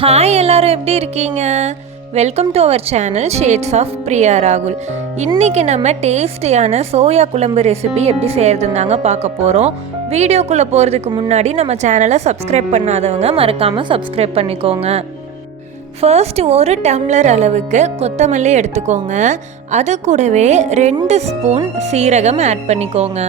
Hi எல்லாரும் எப்படி இருக்கீங்க? Welcome to our channel shades of Priya ராகுல். இன்றைக்கி நம்ம டேஸ்டியான சோயா குழம்பு ரெசிபி எப்படி செய்கிறதுன்னு தாங்க பார்க்க போகிறோம். வீடியோக்குள்ளே போகிறதுக்கு முன்னாடி நம்ம சேனலை சப்ஸ்கிரைப் பண்ணாதவங்க மறக்காமல் சப்ஸ்கிரைப் பண்ணிக்கோங்க. ஃபர்ஸ்ட் 1 டம்ளர் அளவுக்கு கொத்தமல்லி எடுத்துக்கோங்க. அது கூடவே 2 ஸ்பூன் சீரகம் ஆட் பண்ணிக்கோங்க.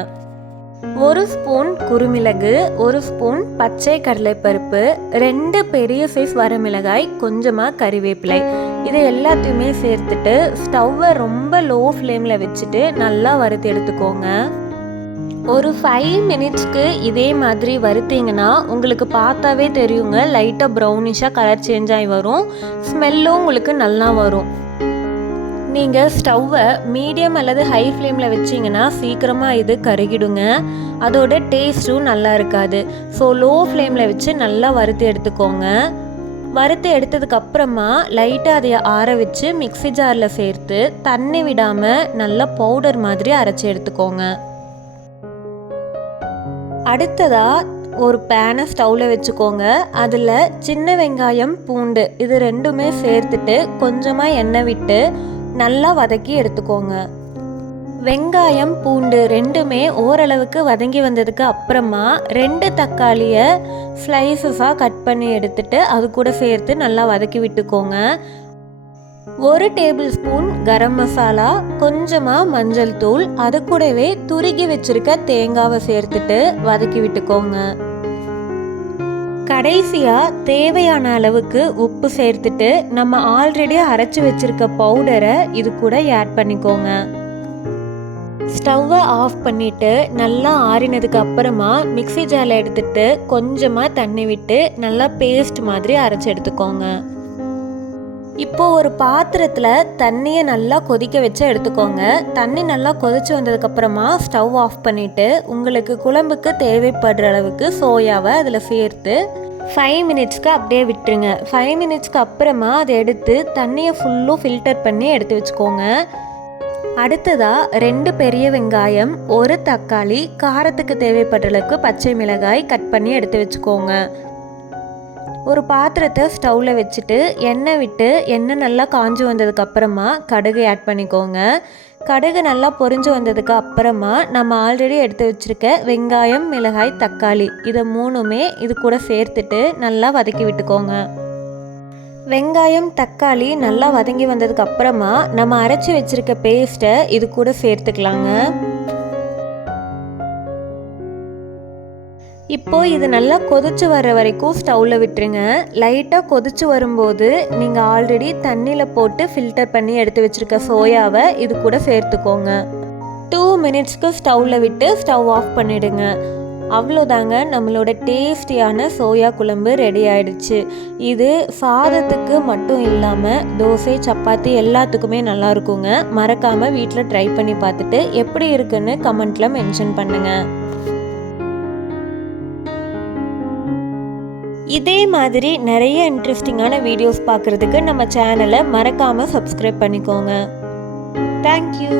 1 ஸ்பூன் குருமிளகு, 1 ஸ்பூன் பச்சை கடலைப்பருப்பு, 2 பெரிய சைஸ் வரமிளகாய், கொஞ்சமாக கறிவேப்பிலை, இதை எல்லாத்தையுமே சேர்த்துட்டு ஸ்டவ்வை ரொம்ப லோ ஃப்ளேமில் வச்சுட்டு நல்லா வறுத்து எடுத்துக்கோங்க. ஒரு 5 மினிட்ஸ்க்கு இதே மாதிரி வறுத்தீங்கன்னா உங்களுக்கு பார்த்தாவே தெரியுங்க, லைட்டாக ப்ரௌனிஷாக கலர் சேஞ்ச் ஆகி வரும். ஸ்மெல்லும் உங்களுக்கு நல்லா வரும். நீங்கள் ஸ்டவ்வை மீடியம் அல்லது ஹை ஃப்ளேமில் வச்சிங்கன்னா சீக்கிரமாக இது கருகிடுங்க. அதோட டேஸ்ட்டும் நல்லா இருக்காது. ஸோ லோ ஃப்ளேமில் வச்சு நல்லா வறுத்து எடுத்துக்கோங்க. வறுத்து எடுத்ததுக்கப்புறமா லைட்டாக அதை ஆற வச்சு மிக்ஸி ஜாரில் சேர்த்து தண்ணி விடாமல் நல்லா பவுடர் மாதிரி அரைச்சி எடுத்துக்கோங்க. அடுத்ததாக ஒரு பேனை ஸ்டவ்வில் வச்சுக்கோங்க. அதில் சின்ன வெங்காயம், பூண்டு இது ரெண்டுமே சேர்த்துட்டு கொஞ்சமாக எண்ணெய் விட்டு நல்லா வதக்கி எடுத்துக்கோங்க. வெங்காயம், பூண்டு ரெண்டுமே ஓரளவுக்கு வதங்கி வந்ததுக்கு அப்புறமா 2 தக்காளியை ஸ்லைசஸாக கட் பண்ணி எடுத்துட்டு அது கூட சேர்த்து நல்லா வதக்கி விட்டுக்கோங்க. 1 டேபிள் ஸ்பூன் கரம் மசாலா, கொஞ்சமாக மஞ்சள் தூள், அது கூடவே துருகி வச்சிருக்க தேங்காவை சேர்த்துட்டு வதக்கி விட்டுக்கோங்க. கடைசியாக தேவையான அளவுக்கு உப்பு சேர்த்துட்டு நம்ம ஆல்ரெடி அரைச்சி வச்சிருக்க பவுடரை இது கூட ஆட் பண்ணிக்கோங்க. ஸ்டவ்வை ஆஃப் பண்ணிவிட்டு நல்லா ஆறினதுக்கு அப்புறமா மிக்ஸி ஜாரில் எடுத்துட்டு கொஞ்சமாக தண்ணி விட்டு நல்லா பேஸ்ட் மாதிரி அரைச்சி எடுத்துக்கோங்க. இப்போது ஒரு பாத்திரத்தில் தண்ணியை நல்லா கொதிக்க வச்சு எடுத்துக்கோங்க. தண்ணி நல்லா கொதிச்சு வந்ததுக்கப்புறமா ஸ்டவ் ஆஃப் பண்ணிவிட்டு உங்களுக்கு குழம்புக்கு தேவைப்படுற அளவுக்கு சோயாவை அதில் சேர்த்து 5 மினிட்ஸ்க்கு அப்படியே விட்டுருங்க. 5 மினிட்ஸ்க்கு அப்புறமா அதை எடுத்து தண்ணியை ஃபுல்லும் ஃபில்டர் பண்ணி எடுத்து வச்சுக்கோங்க. அடுத்ததாக 2 பெரிய வெங்காயம், 1 தக்காளி, காரத்துக்கு தேவைப்படுற அளவுக்கு பச்சை மிளகாய் கட் பண்ணி எடுத்து வச்சுக்கோங்க. ஒரு பாத்திரத்தை ஸ்டவ்வில் வச்சுட்டு எண்ணெய் விட்டு எண்ணெய் நல்லா காஞ்சி வந்ததுக்கப்புறமா கடுகு ஆட் பண்ணிக்கோங்க. கடுகு நல்லா பொரிஞ்சு வந்ததுக்கு அப்புறமா நம்ம ஆல்ரெடி எடுத்து வச்சுருக்க வெங்காயம், மிளகாய், தக்காளி இதை 3மே இது கூட சேர்த்துட்டு நல்லா வதக்கி விட்டுக்கோங்க. வெங்காயம், தக்காளி நல்லா வதங்கி வந்ததுக்கு அப்புறமா நம்ம அரைச்சி வச்சுருக்க பேஸ்ட்டை இது கூட சேர்த்துக்கலாங்க. இப்போது இது நல்லா கொதிச்சு வர்ற வரைக்கும் ஸ்டவ்வில் விட்டுருங்க. லைட்டாக கொதிச்சு வரும்போது நீங்கள் ஆல்ரெடி தண்ணியில் போட்டு ஃபில்டர் பண்ணி எடுத்து வச்சுருக்க சோயாவை இது கூட சேர்த்துக்கோங்க. 2 மினிட்ஸ்க்கு ஸ்டவ்வில் விட்டு ஸ்டவ் ஆஃப் பண்ணிவிடுங்க. அவ்வளோதாங்க, நம்மளோட டேஸ்டியான சோயா குழம்பு ரெடி ஆயிடுச்சு. இது சாதத்துக்கு மட்டும் இல்லாமல் தோசை, சப்பாத்தி எல்லாத்துக்குமே நல்லா இருக்குங்க. மறக்காமல் வீட்டில் ட்ரை பண்ணி பார்த்துட்டு எப்படி இருக்குன்னு கமெண்ட்டில் மென்ஷன் பண்ணுங்கள். இதே மாதிரி நிறைய இன்ட்ரெஸ்டிங்கான வீடியோஸ் பார்க்குறதுக்கு நம்ம சேனலை மறக்காமல் சப்ஸ்கிரைப் பண்ணிக்கோங்க. தேங்க்யூ.